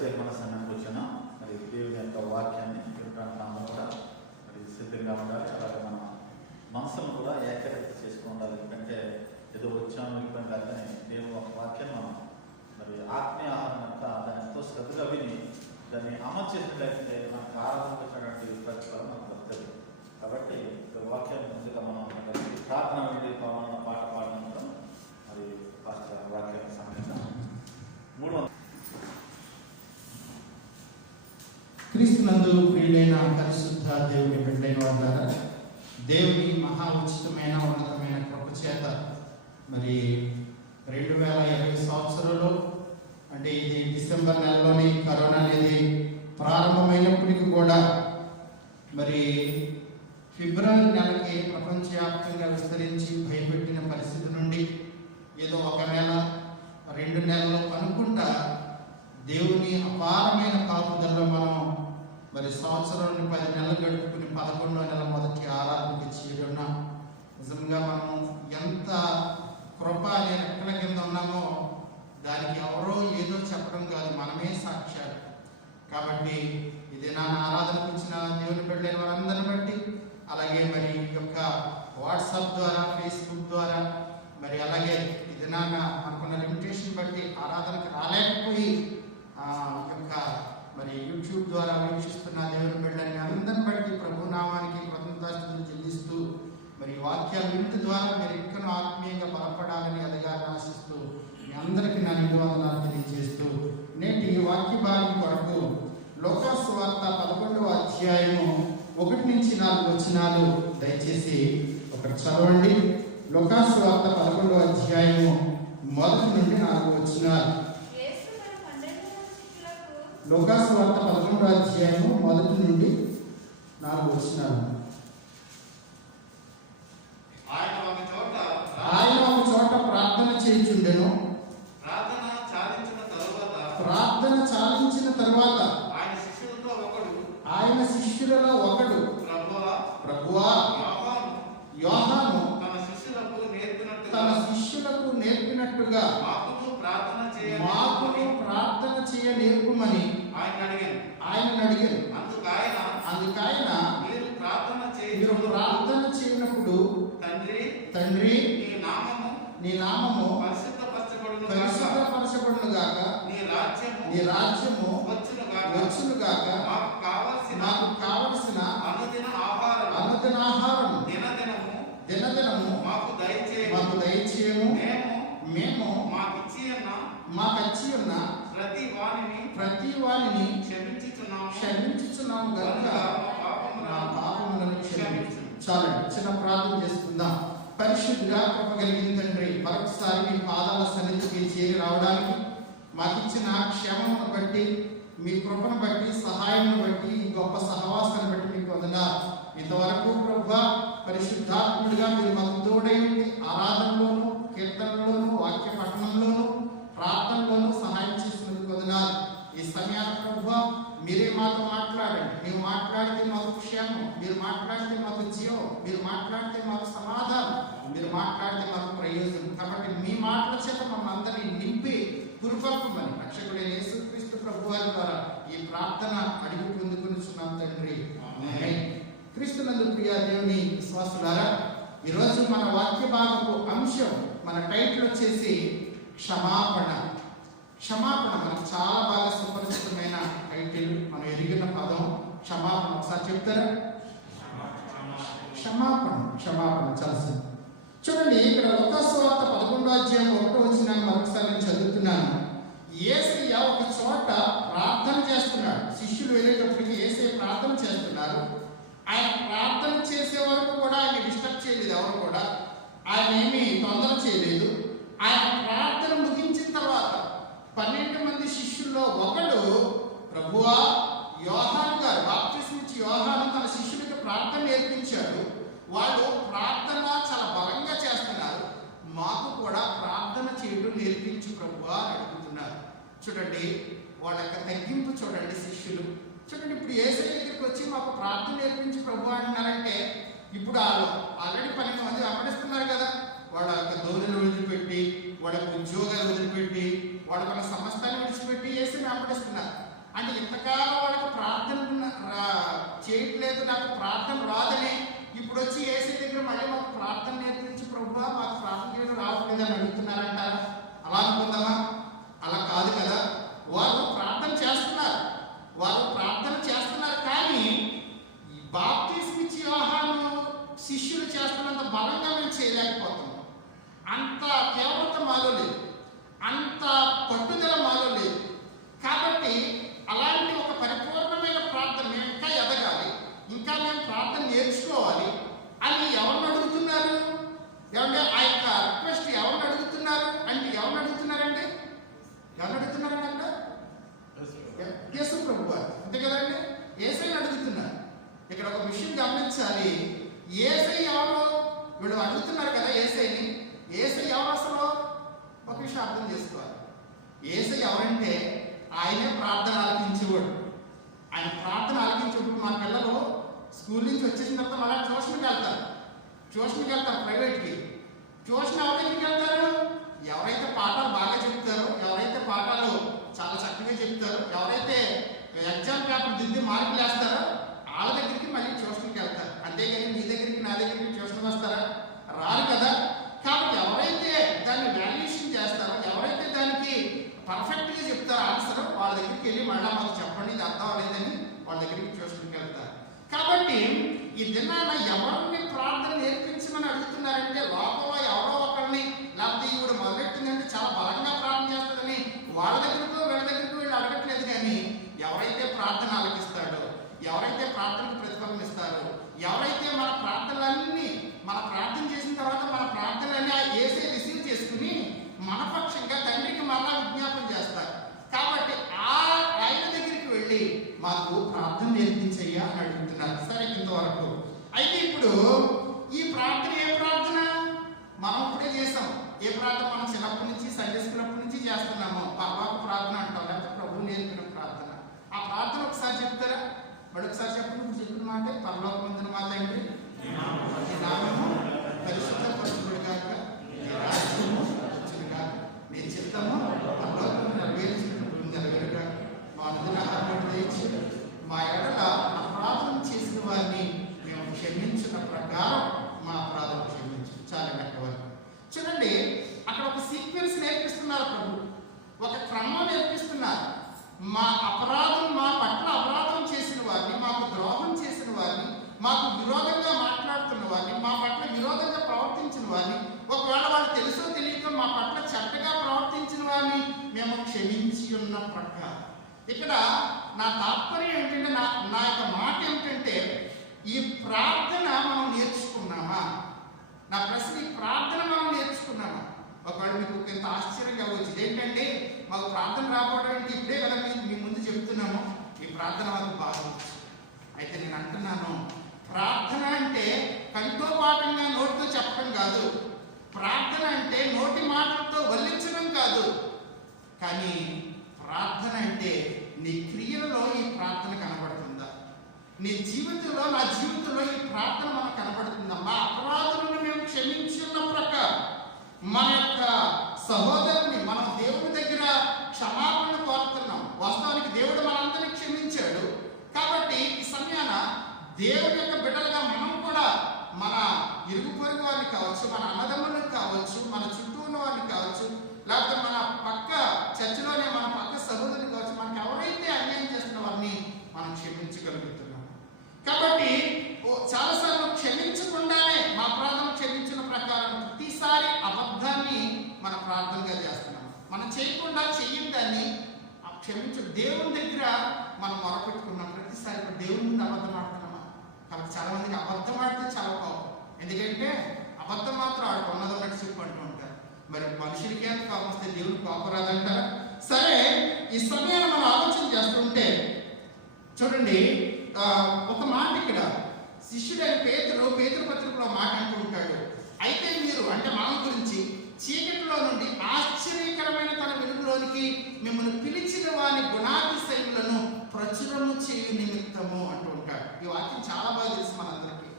ప్రత్యేకమైన సమయానికి వచ్చినా మరి దేవుని యొక్క వాక్యాన్ని వినడానికి అందరూ కూడా మరి సిద్ధంగా ఉండాలి. అలాగే మన మనసును కూడా ఏకరీతి చేసుకుని ఉండాలి. ఎందుకంటే ఏదో వచ్చాము వెళ్ళిపోయిన కాదని దేవుని ఒక వాక్యాన్ని మనం మరి ఆత్మీయ ఆహారం అంతా దాన్ని ఎంతో శ్రద్ధగా విని దాన్ని అమలు చేసినట్లయితే మనకు ఆరాధన వచ్చినటువంటి ప్రతిఫలం మనకు వస్తుంది. కాబట్టి వాక్యాన్ని ముందుగా మనం ప్రార్థన వెళ్ళి పాట పాడినందుకు మరి వాక్యాన్ని సంబంధించిన 300 క్రీస్తునందు ప్రియులైన పరిశుద్ధ దేవుని బిడ్డైన వారులారా, దేవుని మహా ఉచితమైన ఉన్నతమైన కృప చేత మరి 2020 సంవత్సరంలో అంటే ఇది డిసెంబర్ నెలలోని కరోనా అనేది ప్రారంభమైనప్పటికీ కూడా మరి ఫిబ్రవరి నెలకి ప్రపంచవ్యాప్తంగా విస్తరించి భయపెట్టిన పరిస్థితి నుండి ఏదో 1 నెల 2 నెలలు అనుకుంటా దేవుని అపారమైన కాపుదల్లో మనం మరి సంవత్సరాన్ని 10 నెలలు గడుపుకుని 11వ నెల మొదటి ఆరాధనకి చేరున్నాం. నిజంగా మనం ఎంత కృప అనే రెక్కల కింద ఉన్నామో దానికి ఎవరో ఏదో చెప్పడం కాదు, మనమే సాక్ష్యాలు. కాబట్టి ఇది నా ఆరాధనకు వచ్చిన దేవుని బిడ్డలైన వారందరిని బట్టి, అలాగే మరి ఈ యొక్క వాట్సాప్ ద్వారా ఫేస్బుక్ ద్వారా మరి అలాగే ఇది మనకున్న లిమిటేషన్ బట్టి ఆరాధనకు రాలేకపోయి యొక్క మరి యూట్యూబ్ ద్వారా వీక్షిస్తున్న దేవుని బిడ్డలని అందరిని బట్టి ప్రభు నామానికి కృతజ్ఞతాస్తుతులు చెల్లిస్తూ మరి వాక్యాల వింటి ద్వారా మీరు ఇంకా ఆత్మీయంగా బలపడాలని ఎదగాలని ఆశిస్తూ మీ అందరికీ నా నిందవందనాలు తెలియజేస్తూ నేటి ఈ వాక్య భాగం కొరకు లూకా సువార్త 11వ అధ్యాయము 1 నుంచి 4 వచనాలు దయచేసి ఒకటి చదవండి. లూకా సువార్త 11వ అధ్యాయము 1 నుండి 4 వచనాలు. లూకా సువార్త 11వ అధ్యాయము 1 నుండి 4 వచనాలు. ఆయన ఒక చోట ప్రార్థన చేయుచుండెను. ప్రార్థన చాలించిన తరువాత ఆయన శిష్యులలో ఒకడు ప్రభువా యోహాను తన శిష్యులకు నేర్పినట్టుగా మాకును ప్రార్థన చేయ నేర్పుమని ఆయన అడిగారు. అందుకైన మీరు ప్రార్థన చేయనప్పుడు తండ్రి నీ నామము పరిశుద్ధపరచబడును గాక, నీ రాజ్యము వచ్చును గాక, నాకు కావలసిన అనుదిన ఆహారం దినదినము మాకు దయచేయము. మేము మాకిచ్చి ఉన్న ప్రతి వానిని క్షమించుచున్నాము గనుక నా పాపములను క్షమించు. చాలండి, చిన్న ప్రార్థన చేసుకుందాం. పరిశుద్ధిగా కృప కలిగిన తండ్రి, మరొకసారి మీ పాదాల సన్నిధికి చేరి రావడానికి మాకిచ్చిన క్షమను బట్టి, మీ కృపను బట్టి, సహాయం బట్టి, ఈ గొప్ప సహవాసాన్ని బట్టి మీకు వందనాలు. ఇంతవరకు ప్రభువా పరిశుద్ధాత్ముడిగా మీరు మాకు తోడై ఉండి ఆరాధనలోను, కీర్తనలోను, వాక్య పఠనంలోను, ప్రార్థనలోను సహాయం చేసినందుకు వందనాలు. ఈ సమయాన్ని ప్రభువా మీరే మాతో మాట్లాడండి. మీరు మాట్లాడితే మాకు క్షేమం, మీరు మాట్లాడితే మాకు జీవం, మీరు మాట్లాడితే మాకు సమాధానం, మీరు మాట్లాడితే మాకు ప్రయోజనం. కాబట్టి మీ మాటల చేత మమ్మల్ని అందరినీ నింపి పురుపల్పమని రక్షకుడైన యేసుక్రీస్తు ప్రభువారి ద్వారా ఈ ప్రార్థన అడిగి పొందుకునిచున్నాం తండ్రి. క్రీస్తునందు ప్రియ దేవుని విశ్వాసులారా, ఈరోజు మన వాక్య భాగపు అంశం, మన టైటిల్ వచ్చేసి క్షమాపణ. క్షమాపణ మనకు చాలా బాగా సుపరిచితమైన టైటిల్, మనం ఎరిగిన పదం క్షమాపణ. ఒకసారి చెప్తారా? క్షమాపణ చాలా చూడండి. ఇక్కడ లూకా సువార్త 11వ అధ్యాయం 1వ వచనాన్ని మరొకసారి నేను చదువుతున్నాను. యేసయ్య ఒక చోట ప్రార్థన చేస్తున్నాడు. శిష్యులు వెళ్ళేటప్పటికి యేసయ్య ప్రార్థన చేస్తున్నారు. ఆయన ప్రార్థన చేసే వరకు కూడా ఆయన డిస్టర్బ్ చేయలేదు, ఎవరు కూడా ఆయన ఏమీ తొందర చేయలేదు. ఆయన ప్రార్థన ముగించిన తర్వాత 12 మంది శిష్యుల్లో ఒకడు ప్రభువా యోహాను గారు, బాప్తిస్మిచ్చి యోహాను తన శిష్యులకు ప్రార్థన నేర్పించాడు. వాళ్ళు ప్రార్థన చాలా బలంగా చేస్తున్నారు, మాకు కూడా ప్రార్థన చేయడం నేర్పించు ప్రభువా అని అడుగుతున్నారు. చూడండి వాళ్ళ యొక్క తగ్గింపు చూడండి. శిష్యులు చూడండి, ఇప్పుడు యేసయ్య దగ్గరికి వచ్చి మాకు ప్రార్థన నేర్పించు ప్రభువా అంటున్నారంటే, ఇప్పుడు ఆల్రెడీ 12 మంది వెంబడిస్తున్నారు కదా, వాళ్ళ యొక్క ధోరణులు వదిలిపెట్టి, వాళ్ళ ఉద్యోగాలు వదిలిపెట్టి, వాళ్ళకున్న సమస్తాన్ని విడిచిపెట్టి యేసుని వెంబడిస్తున్నారు. అంటే ఇంతకాలం వాళ్ళకి ప్రార్థన చేయట్లేదు, నాకు ప్రార్థన రాదని ఇప్పుడు వచ్చి ఏసీ దగ్గర మళ్ళీ మాకు ప్రార్థన నేర్పించి ప్రభువా మాకు ప్రార్థన చేయడం రావట్లేదు అని అడుగుతున్నారంటారా? అలా అనుకుందామా? అలా కాదు కదా. వారు ప్రార్థన చేస్తున్నారు, కానీ ఈ బాప్తిస్మం ఇచ్చే యోహాను శిష్యులు చేస్తున్నంత బలంగా మేము చేయలేకపోతున్నాం. అంత తీవ్రత మాలో లేదు, అంత పట్టుదల మాలో లేదు. కాబట్టి అలాంటి ఒక పరిపూర్ణమైన ప్రార్థన మేము ఇంకా ఎదగాలి, ఇంకా మేము ప్రార్థన నేర్చుకోవాలి అని ఎవరిని అడుగుతున్నారు? ఏమంటే ఆ యొక్క రిక్వెస్ట్ ఎవరిని అడుగుతున్నారు అంటే ఎవరిని అడుగుతున్నారంటే యేసు ప్రభు అంతే కదండి. యేసయ్యని అడుగుతున్నారు. ఇక్కడ ఒక విషయం గమనించాలి. యేసయ్య ఎవరు? వీళ్ళు అడుగుతున్నారు కదా యేసయ్యని. యేసయ్య ఎవరు అసలు? ఒక విషయం అర్థం చేసుకోవాలి. యేసయ్య ఎవరంటే ఆయనే ప్రార్థన ఆలకించేవాడు. ఆయన ప్రార్థన ఆలకించేప్పుడు మా పిల్లలు స్కూల్ నుంచి వచ్చేసిన తర్వాత మళ్ళీ ట్యూషన్కి వెళ్తారు ప్రైవేట్కి. ట్యూషన్ ఎవరి దగ్గరికి వెళ్తారు? ఎవరైతే పాఠాలు బాగా చెప్తారో, ఎవరైతే పాఠాలు చాలా చక్కగా చెప్తారో, ఎవరైతే ఎగ్జామ్ పేపర్ దిద్ది మార్కులు వేస్తారో వాళ్ళ దగ్గరికి మళ్ళీ ట్యూషన్కి వెళ్తారు. అంతేగాని మీ దగ్గరికి నా దగ్గరికి ట్యూషన్ వస్తారా? రారు కదా. కాబట్టి ఎవరైతే దాన్ని వాల్యుయేషన్ చేస్తారో, ఎవరైతే దానికి పర్ఫెక్ట్గా చెప్తారో ఆన్సర్, వాళ్ళ దగ్గరికి వెళ్ళి మళ్ళీ మాకు చెప్పండి ఇది అర్థం అవ్వలేదని వాళ్ళ దగ్గరికి ట్యూషన్కి వెళ్తారు. కాబట్టి ఈ దినాన ఎవరిని ప్రార్థన నేర్పించమని అడుగుతున్నారంటే లోకంలో ఎవరో ఒకరిని, లేకపోతే ఈవిడ మొదలెట్టిందంటే చాలా బలంగా ప్రార్థన చేస్తుందని వాళ్ళ దగ్గరకు వీళ్ళ దగ్గరకు వీళ్ళు అడగట్లేదు. కానీ ఎవరైతే ప్రార్థన ఆలకిస్తాడో, ఎవరైతే ప్రార్థనకు ప్రతిఫలం ఇస్తారో, ఎవరైతే మన ప్రార్థన చేసిన తర్వాత మన ప్రార్థనలన్నీ యేసే రిసీవ్ చేసుకుని మన పక్షంగా తండ్రికి మళ్ళా విజ్ఞాపన చేస్తారు. కాబట్టి ఆయన దగ్గరికి వెళ్ళి మాకు ప్రార్థన నేర్పించయ్యా అని అడుగుతున్నారు. సరే ఇంతవరకు అయితే ఇప్పుడు ఈ ప్రార్థన ఏ ప్రార్థన మనం ఇప్పుడే చేసాం. ఏ ప్రార్థన మనం చిన్నప్పటి నుంచి సండే స్కూల్ నుంచి చేస్తున్నాము. పరలోక ప్రార్థన అంటాం, లేకపోతే ప్రభువు నేర్పిన ప్రార్థన. ఆ ప్రార్థన ఒకసారి చెప్తారా? మరొకసారి చెప్పండి. నువ్వు చెప్పిన మాట పరలోకమందున మా తండ్రి నీ నామము పరిశుద్ధపరచుబడును గాక, నీ రాజ్యము వచ్చును గాక, నీ చిత్తము పరలోకమున నెరవేర్చినట్లు నెరవేరుగా, మా అనుదిన ఆహారము దయచేయండి. మా ఎడల అపరాధం చేసిన వారిని మేము క్షమించిన ప్రకారం మా అపరాధం క్షమించు. చాలా గట్టవారు. చూడండి, అక్కడ ఒక సీక్వెన్స్ నేర్పిస్తున్నారు ప్రభు, ఒక క్రమం నేర్పిస్తున్నారు. మా పట్ల అపరాధం చేసిన వారిని, మాకు ద్రోహం చేసిన వారిని, మాకు విరోధంగా మాట్లాడుతున్న వారిని, మా పట్ల విరోధంగా ప్రవర్తించిన వారిని, ఒకవేళ వాళ్ళు తెలుసో తెలియక మా పట్ల చెడ్డగా ప్రవర్తించిన వారిని మేము క్షమించి ఉన్న ప్రకారం. ఇక్కడ నా తాత్పర్యం ఏంటంటే, నా యొక్క మాట ఏమిటంటే, ఈ ప్రార్థన మనం నేర్చుకున్నామా? నా ప్రశ్న, ఈ ప్రార్థన మనం నేర్చుకున్నామా? ఒకవేళ మీకు ఇంత ఆశ్చర్యంగా వచ్చింది ఏంటంటే, మాకు ప్రార్థన రాకపోవడం ఏంటి, ఇప్పుడే కదా మీ ముందు చెప్తున్నాము, ఈ ప్రార్థన మాకు బాగా వచ్చు. అయితే నేను అంటున్నాను, ప్రార్థన అంటే కంఠోపాఠంగా నోటితో చెప్పడం కాదు. ప్రార్థన అంటే నోటి మాటలతో వల్లించడం కాదు. కానీ ప్రార్థన అంటే నీ క్రియలలో ఈ ప్రార్థన కనబడుతుందా? నీ జీవితంలో, నా జీవితంలో ఈ ప్రార్థన మనకు కనబడుతుందా? మా అపరాధులను మేము క్షమించున్న ప్రకారం మన యొక్క సహోదరుని మనం దేవుడి దగ్గర క్షమాపణ కోరుతున్నాం. వాస్తవానికి దేవుడు మనందరినీ క్షమించాడు. కాబట్టి ఈ సమయాన దేవుడి యొక్క బిడ్డలుగా మనం కూడా మన ఇరుగు పొరుగు వారిని కావచ్చు, మన అన్నదమ్ములను కావచ్చు, మన చుట్టూ ఉన్న వారిని కావచ్చు, లేకపోతే మన పక్క చర్చిలోనే మన పక్క సహోదరుని కావచ్చు, మనకు ఎవరైతే అన్యాయం చేస్తున్న వారిని మనం క్షమించగలుగుతున్నాం. కాబట్టి చాలాసార్లు క్షమించకుండానే మా అపరాధం క్షమించిన ప్రకారం ప్రతిసారి అబద్ధాన్ని మన ప్రార్థనగా చేస్తున్నాం. మనం చేయకుండా చెయ్యడాన్ని క్షమించు. దేవుని దగ్గర మనం మొరపెట్టుకున్నాం ప్రతిసారి దేవుని ముందు అబద్ధం ఆడుతున్నామా? కాబట్టి చాలా మందికి అబద్ధం ఆడితే చాలా కోపం. ఎందుకంటే అబద్ధం మాత్రం ఆడుకో ఉన్నది ఉన్నట్టు చెప్పు అంటూ ఉంటారు. మరి మనుషులకి ఎంత కోపం వస్తే దేవుడికి కోపం రాదంటారా? సరే, ఈ సమయాన్ని మనం ఆలోచన చేస్తుంటే చూడండి, ఒక మాట ఇక్కడ శిష్యుడైన పేతురు పత్రికలో మాట అంటూ ఉంటాడు. అయితే మీరు, అంటే మనం గురించి, చీకటిలో నుండి ఆశ్చర్యకరమైన తన వెలుగులోనికి మిమ్మల్ని పిలిచిన వారి గుణాతిశయములను ప్రచురము చేయు నిమిత్తము అంటూ ఉంటాడు. ఈ వాక్యం చాలా బాగా తెలుసు మనందరికీ.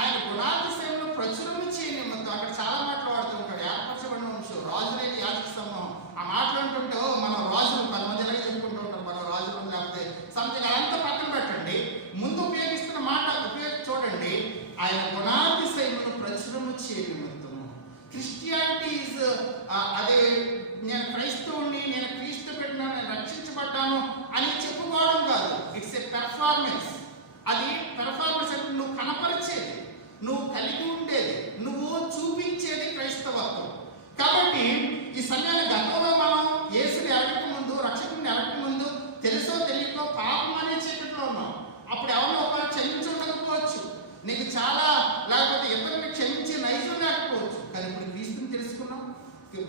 ఆయన గుణాతిశయములను ప్రచురము చేయ నిమిత్తం అక్కడ చాలా మాటలు వాడుతూ ఉంటాడు. ఏర్పరచబడిన వంశం, రాజులైన యాజక సమూహం, ఆ మాటలు అంటుంటే మనం రాజులు 10 మంది ఎలాగే చెప్పుకుంటూ ఉంటారు, మనం రాజులు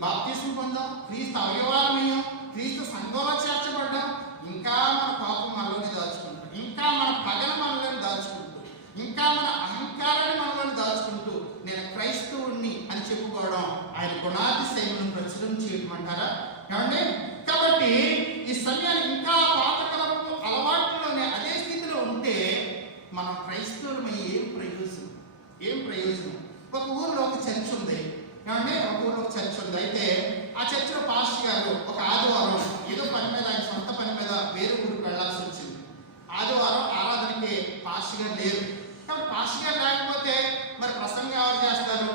బాప్తిసం పొందాం, క్రీస్తు అవయవాలమయ్యాం, క్రీస్తు సంఘంలో చేర్చబడ్డాం, ఇంకా మన పాపం మనలోనే దాచుకుంటాం, ఇంకా మన పగను మనలోనే దాచుకుంటూ, ఇంకా మన అహంకారాన్ని మనలోనే దాచుకుంటూ నేను క్రైస్తవుణ్ణి అని చెప్పుకోవడం ఆయన గుణాతిశయములను ప్రచురం చేయడం అంటారా ఏమండి? కాబట్టి ఈ సమయానికి ఇంకా పాతకాలపు అలవాట్లోనే అదే స్థితిలో ఉంటే మనం క్రైస్తవులమై ఏం ప్రయోజనం? ఒక ఊర్లో ఒక చర్చ్ ఉంది ఏమంటే, ఒక ఊర్లో ఒక చర్చ్ ఉంది. అయితే ఆ చర్చిలో పాస్టర్ గారు ఒక ఆదివారం ఏదో పని మీద, ఆయన సొంత పని మీద వేరే ఊరికి వెళ్లాల్సి వచ్చింది. ఆదివారం ఆరాధనకి పాస్టర్ గారు లేరు. కాబట్టి పాస్టర్ గారు లేకపోతే మరి ప్రసంగం ఎవరు చేస్తారు?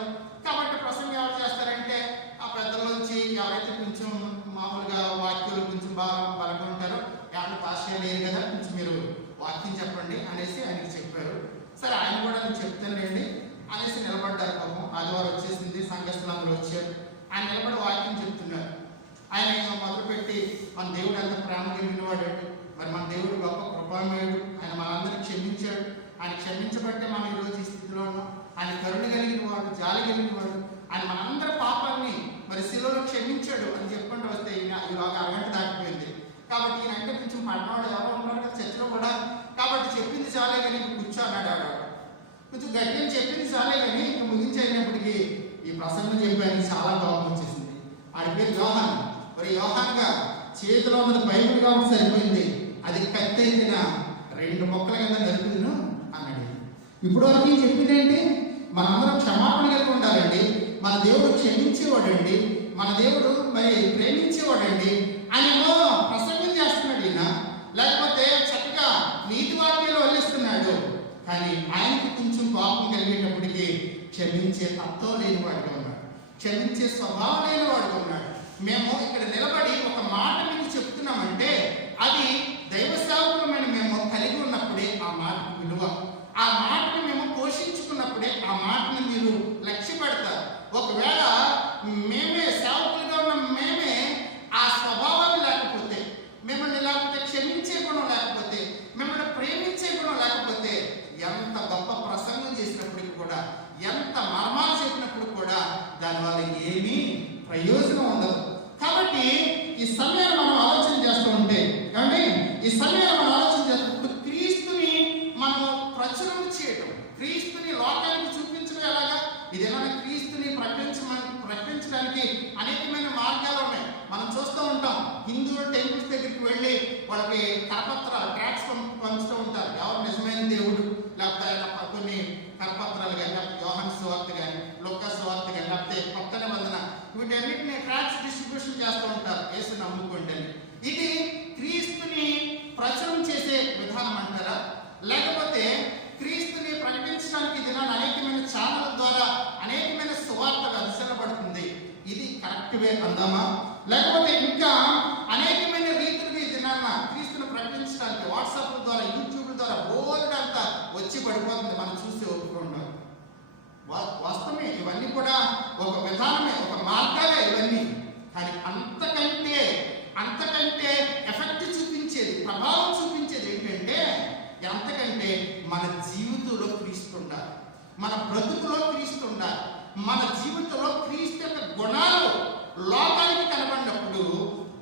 కాబట్టి ప్రసంగం ఎవరు చేస్తారంటే ఆ పెద్దలోంచి ఎవరైతే కొంచెం మామూలుగా వాక్యాలు కొంచెం బలంగా ఉంటారో, ఎవరి పాస్టర్ గారు లేరు కదా, కొంచెం మీరు వాక్యం చెప్పండి అనేసి ఆయనకి చెప్పారు. సరే, ఆయన కూడా నేను చెప్తానులేండి అనేసి నిలబడ్డారు. పాపం ఆదివారం వచ్చేసింది, సంఘస్థులు అందరూ వచ్చారు. ఆయన నిలబడి వాక్యం చెప్తున్నారు. ఆయన మొదలుపెట్టి మన దేవుడు ఎంత ప్రేమ కలిగిన వాడు, మరి మన దేవుడు గొప్ప కృపామయుడు, ఆయన మనందరినీ క్షమించాడు, ఆయన క్షమించబట్టే మనం ఈరోజు ఈ స్థితిలో ఉన్నాం, ఆయన కరుణ కలిగిన వాడు, జాలి కలిగిన వాడు, ఆయన మనందరి పాపాన్ని మరి శిలువలో క్షమించాడు అని చెప్పండి వస్తే ఈరోజు అరగంట దాటిపోయింది. కాబట్టి ఈయన అంటే కొంచెం పడినవాడు ఎవరో ఉన్నారు కదా చర్చలో కూడా. కాబట్టి చెప్పింది చాలే కానీ కూర్చో అన్నాడు. ఆడ కొంచెం గట్టిగా చెప్పింది చాలే కానీ ఇంకా ముగించైనప్పటికీ ఈ ప్రసంగం చెప్పానికి చాలా కోపం వచ్చేసింది. ఆడి పేరు యోహాన్. మరి యోహాన్గా చేతిలో ఉన్నది బైబిల్ కాబట్టి సరిపోయింది, అది కత్తెందిన 2 మొక్కల కింద నలుపుదును అన్నాడు. ఇప్పుడు వరకు ఏం చెప్పిందేంటి? మనందరం క్షమాపణ కలిగి ఉండాలండి, మన దేవుడు క్షమించేవాడండి, మన దేవుడు మరి ప్రేమించేవాడండి ఆయనేమో ప్రసంగం చేస్తున్నాడు ఈయన, లేకపోతే చక్కగా నీతి వాక్యాలు వల్లిస్తున్నాడు. కానీ ఆయనకి కొంచెం కోపం కలిగేటప్పటికీ క్షమించే తత్వం లేని వాడిగా ఉన్నాడు, క్షమించే స్వభావం లేని వాడిగా ఉన్నాడు. మేము ఇక్కడ నిలబడి ఒక మాట మీకు చెప్తున్నామంటే అది దైవ సేవకులమైన మేము కలిగి ఉన్నప్పుడే ఆ మాటకు విలువ, ఆ మాటను మేము పోషించుకున్నప్పుడే ఆ మాటను మీరు లక్ష్య పెడతారు. ఒకవేళ మేమే సేవకులుగా ఉన్న మేమే ఆ స్వభావాన్ని లేకపోతే, మిమ్మల్ని లేకపోతే క్షమించే గుణం లేకపోతే, మిమ్మల్ని ప్రేమించే గుణం లేకపోతే ఎంత గొప్ప ప్రసంగం చేసినప్పటికీ కూడా, ఎంత మర్మాలు చెప్పినప్పుడు కూడా దానివల్ల ఏమీ ప్రయోజనం ఉండదు. కాబట్టి ఈ సమయాన్ని మనం ఆలోచన చేస్తూ ఉంటే కాబట్టి ఈ సమయాన్ని మనం ఆలోచన చేస్తున్నప్పుడు క్రీస్తుని మనం ప్రచురణ చేయడం, క్రీస్తుని లోకానికి చూపించడం ఎలాగా? ఇదేనా క్రీస్తుని ప్రకటించడానికి అనేకమైన మార్గాలు ఉన్నాయి. మనం చూస్తూ ఉంటాం, హిందువుల టెంపుల్స్ దగ్గరికి వెళ్ళి వాళ్ళకి కరపత్రాలు ట్రాక్స్ పంచుతూ ఉంటారు. ఎవరు నిజమైన దేవుడు, లేకపోతే కొన్ని కరపత్రాలు కానీ, లేకపోతే యోహాను సువార్త కానీ, లూకా సువార్త కానీ, లేకపోతే కొత్త నిబంధన, వీటన్నిటిని ట్రాక్స్ డిస్ట్రిబ్యూషన్ చేస్తూ ఉంటారు యేసు నమ్ముకోండి అని. ఇది క్రీస్తుని ప్రచురణ చేసే విధానం అంటారా? లేకపోతే క్రీస్తుని ప్రకటించడానికి దినాన్ని అనేకమైన ఛానల్ ద్వారా అనేకమైన సువార్త వెదజల్లబడుతుంది, ఇది కరెక్ట్ వే అందామా? లేకపోతే ఇంకా అనేకమైన రీతులుగా ఈ దినాన్న క్రీస్తుని ప్రకటించడానికి వాట్సాప్ ద్వారా, యూట్యూబ్ ద్వారా బోల్డ్ అంతా వచ్చి పడిపోతుంది, మనం చూసి ఒప్పుకున్నాం. వాస్తవమే, ఇవన్నీ కూడా ఒక విధానమే, ఒక మార్గాలే ఇవన్నీ. కానీ అంతకంటే ఎఫెక్ట్ చూపించేది, ప్రభావం చూపించేది ఏంటంటే ఎంతకంటే మన జీవితంలో క్రీస్తు ఉండాలి, మన బ్రతుకులో క్రీస్తు ఉండాలి, మన జీవితంలో క్రీస్తు యొక్క గుణాలు లోకానికి కనబడినప్పుడు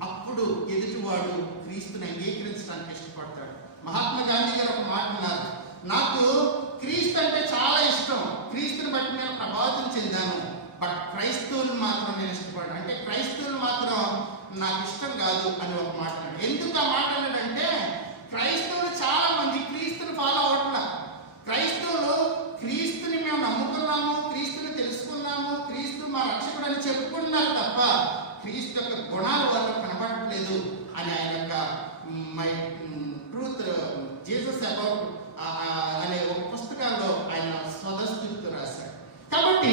అప్పుడు ఎదుటివాడు క్రీస్తుని అంగీకరించడానికి ఇష్టపడతాడు. మహాత్మా గాంధీ గారు ఒక మాట అన్నారు, నాకు క్రీస్తు అంటే చాలా ఇష్టం, క్రీస్తుని బట్టి నేను ప్రభావితం చెందాను, బట్ క్రైస్తవులు మాత్రం నేను ఇష్టపడ్డాను, అంటే క్రైస్తవులు మాత్రం నాకు ఇష్టం కాదు అని ఒక మాట అన్నాడు. ఎందుకు ఆ మాట అన్నాడంటే క్రైస్తవులు చాలా మంది క్రీస్తుని ఫాలో అవట్లా. క్రైస్తవులు క్రీస్తుని మేము నమ్ముకున్నాము, క్రీస్తుని తెలుసుకున్నాము, క్రీస్తు మా రక్షకుడు అని చెప్పుకుంటున్నారు తప్ప క్రీస్తు యొక్క గుణాలు వాళ్ళు కనబడట్లేదు అని ఆయన యొక్క మై ట్రూత్ జీసస్ అబౌట్ అనే ఒక పుస్తకాల్లో ఆయన స్వదస్తుతితో రాశాడు. కాబట్టి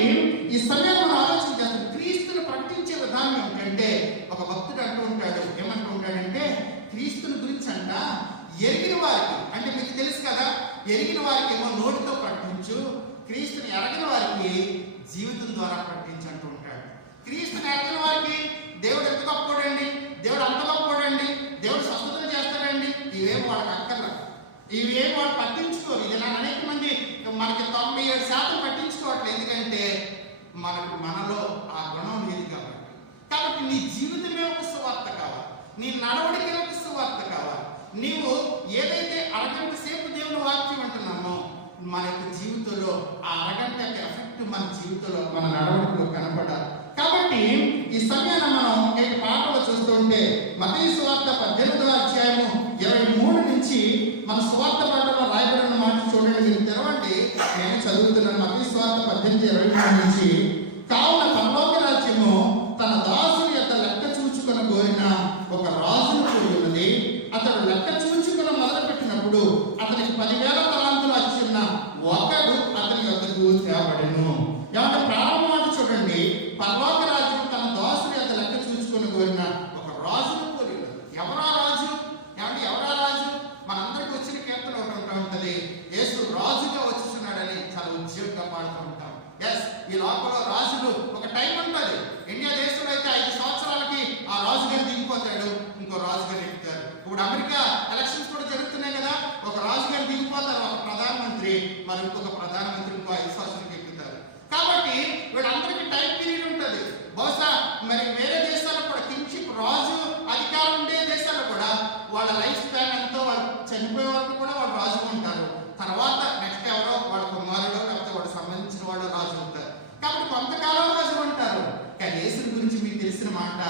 ఈ సమయంలో మనం ఆలోచన చేస్తాం, క్రీస్తుని ప్రకటించే విధానం ఏంటంటే ఒక భక్తుడు అంటూ ఉంటాడు, ఏమంటూ ఉంటాడంటే క్రీస్తుని గురించి అంట ఎరిగిన వారికి, అంటే మీకు తెలుసు కదా, ఎరిగిన వారికి ఏమో నోటితో ప్రకటించు, క్రీస్తుని ఎరగిన వారికి జీవితం ద్వారా ప్రకటించు అంటూ ఉంటాడు. క్రీస్తుని ఎరగిన వారికి దేవుడు ఎంత గొప్పవాడండి, దేవుడు అంత గొప్పవాడండి, దేవుడు స్వస్థతలు చేస్తాడండి, ఇవేమో వాళ్ళకి అక్కర్లా, ఇవేమో వాళ్ళు పట్టించుకోరు. ఇది నా అనేక మంది మనకి 97% పట్టించుకోవట్లేదు, ఎందుకంటే మనలో ఆ గుణం లేదు కాబట్టి. కాబట్టి నీ జీవితమే ఒక సువార్త కావాలి, నీ నడవడికే ఒక సువార్త కావాలి. నీవు ఏదైతే అరగంట సేపు దేవుని వాక్యం అంటున్నామో మన యొక్క జీవితంలో ఆ అరగంట యొక్క ఎఫెక్ట్ మన జీవితంలో మన నడవడికలో కనపడాలి. కాబట్టి ఈ సమయాన్ని మనం నేటి పాటలో చూస్తుంటే మత్తయి సువార్త 18వ అధ్యాయము 23 నుంచి మన సువార్త పాటలో రాయబడిన మాట చూడండి. మీరు తెరవండి, నేను చదువుతున్నాను. మత్తయి సువార్త 18:23 నుంచి, కావున పరలోక రాజ్యము తన దాసుని యొక్క లెక్క చూచుకొని కోరిన ఒక రాజును పోలి ఉన్నది. అతడు లెక్క చూచుకొని మొదలుపెట్టినప్పుడు అతనికి 10,000 తలాంతులు వచ్చిన ఒకడు అతని యొద్దకు తేబడెను. ఏమంటే ప్రారంభ మాట చూడండి, పరలోక రాజ్యం తన దాసుని యొక్క లెక్క చూచుకొని కోరిన ఒక రాజును పోలి ఉన్నది. ఎవరా రాజు? ఏమంటే ఎవరా రాజు? మనందరికి వచ్చిన కీర్తన ఒకటి ఉంటుంది, యేసు రాజుగా వచ్చుచున్నాడని చాలా ఉద్యోగంగా పాడుతూ ఉంటాం. ఎస్, ఈ లోకంలో రాజులు ఒక టైం ఉంటుంది. ఇండియా దేశంలో అయితే 5 సంవత్సరాలకి ఆ రాజుగారు దిగిపోతాడు, ఇంకో రాజుగారు ఎక్కుతారు. ఇప్పుడు అమెరికా ఎలక్షన్స్ కూడా జరుగుతున్నాయి కదా, ఒక రాజుగారు దిగిపోతారు, ఒక ప్రధానమంత్రి, మరి ఇంకొక ప్రధానమంత్రి ఇంకో 5 సంవత్సరాలకి ఎక్కుతారు. కాబట్టి వీళ్ళందరికీ టైం పీరియడ్ ఉంటుంది. బహుశా మరి వేరే దేశాల్లో కూడా కింగ్షిప్ రాజు అధికారం ఉండే దేశాల్లో కూడా వాళ్ళ లైఫ్ స్పాన్ ఎంతో, వాళ్ళు చనిపోయే వరకు కూడా వాళ్ళు రాజు ఉంటారు. తర్వాత నెక్స్ట్ ఎవరో వాళ్ళ కుమారుడు లేకపోతే వాళ్ళకి సంబంధించిన వాళ్ళు రాజు ఉంటారు. కాబట్టి కొంతకాలం రాజు ఉంటారు. కానీ యేసుని గురించి మీకు తెలిసిన మాట,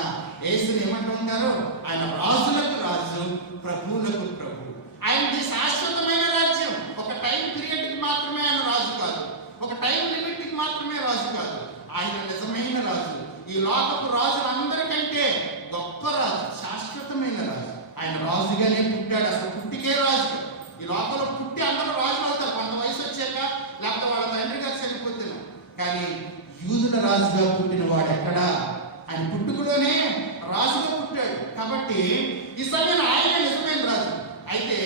యేసుని ఏమంటూ ఉంటారు? ఆయన రాజులకు రాజు, ప్రభువులకు ప్రభు. ఆయనది శాశ్వతమైన రాజ్యం. ఒక టైం పీరియడ్ కి మాత్రమే ఆయన రాజు కాదు, ఒక టైం లిమిట్ కి మాత్రమే రాజు కాదు. ఆయన నిజమైన రాజు. ఈ లోకపు రాజులందరికంటే గొప్ప రాజు, శాశ్వతమైన రాజు. ఆయన రాజుగానే పుట్టాడు. అసలు పుట్టికే రాజు. ఈ లోకంలో పుట్టి అందరూ రాజులు అవుతారు కొంత వయసు వచ్చాక, లేకపోతే వాళ్ళ తండ్రి గారు చనిపోతున్నారు. కానీ యూదుల రాజుగా పుట్టిన వాడు ఎక్కడా? ఆయన పుట్టుకలోనే రాజుగా పుట్టాడు. కాబట్టి ఈ సమయంలో ఆయన నిజమైన రాజు. అయితే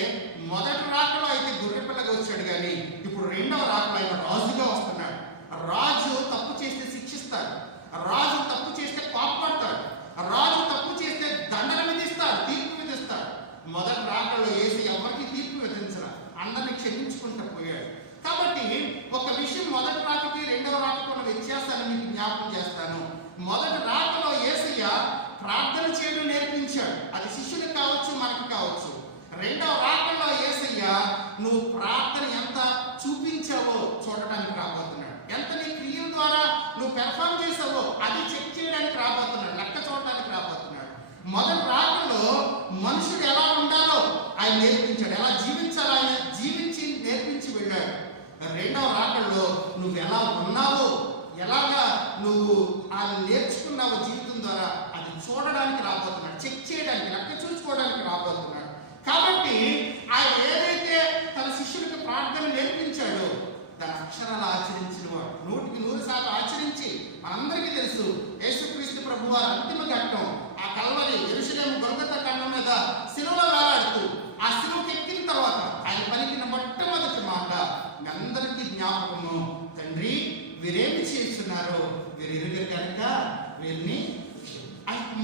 మొదటి రాకలో అయితే గొర్రెపిల్లగా వచ్చాడు, కానీ ఇప్పుడు రెండవ రాకలో ఆయన రాజుగా వస్తున్నాడు. రాజు తప్పు చేస్తే శిక్షిస్తాడు, రాజు తప్పు చేస్తే కోపపడతాడు, రాజు తప్పు చేస్తే దండన విధిస్తాడు, తీర్పు విధిస్తాడు. మొదటి రాకలో యేసు ఎవరికి తీర్పు విధించరా, అందరిని క్షమించుకుంటూ పోయాడు. కాబట్టి ఒక విషయం మొదటి రాకకి రెండవ రాకకు ఉన్న వ్యత్యాసాన్ని మీకు జ్ఞాపకం చేస్తాను. మొదటి రాకలో యేసయ్య ప్రార్థన చేయడం నేర్పించాడు. అది శిష్యులకు కావచ్చు, మనకు కావచ్చు. రెండవ రాకలో యేసయ్య నువ్వు ప్రార్థన ఎంత చూపించావో చూడటానికి రాబోతున్నాడు. ఎంత నీ క్రియల ద్వారా నువ్వు పెర్ఫార్మ్ చేసావో అది చెక్ చేయడానికి రాబోతున్నాడు, లెక్క చూడటానికి రాబోతున్నాడు. మొదటి రాకలో మనుషుడు ఎలా ఉండాలో ఆయన నేర్పించాడు, ఎలా జీవించాలో ఆయన జీవించి నేర్పించి వెళ్ళాడు. రెండవ రాకల్లో నువ్వు ఎలా ఉన్నావో, ఎలాగా నువ్వు ఆయన నేర్చుకున్నావో జీవితం ద్వారా అది చూడడానికి రాబోతున్నాడు, చెక్ చేయడానికి, లెక్క చూసుకోవడానికి రాబోతున్నాడు. కాబట్టి ఆయన ఏదైతే తన శిష్యులకు ప్రార్థన నేర్పించాడో దాని అక్షరాలు ఆచరించిన వాడు, 100% ఆచరించి, మనందరికీ తెలుసు యేసుక్రీస్తు ప్రభువారి అంతిమ ఘట్టం ఆ కల్వరి యెరూషలేము గొల్గొతా కొండ మీద శిలువలో వేలాడుతూ ఆ శిలువకి ఎక్కిన తర్వాత ఆయన పలికిన మొట్టమొదటి మాట మీ అందరికీ జ్ఞాపకము, తండ్రి వీరేమి చేస్తున్నారు, వీరు ఎరుగరు కనుక వీరిని.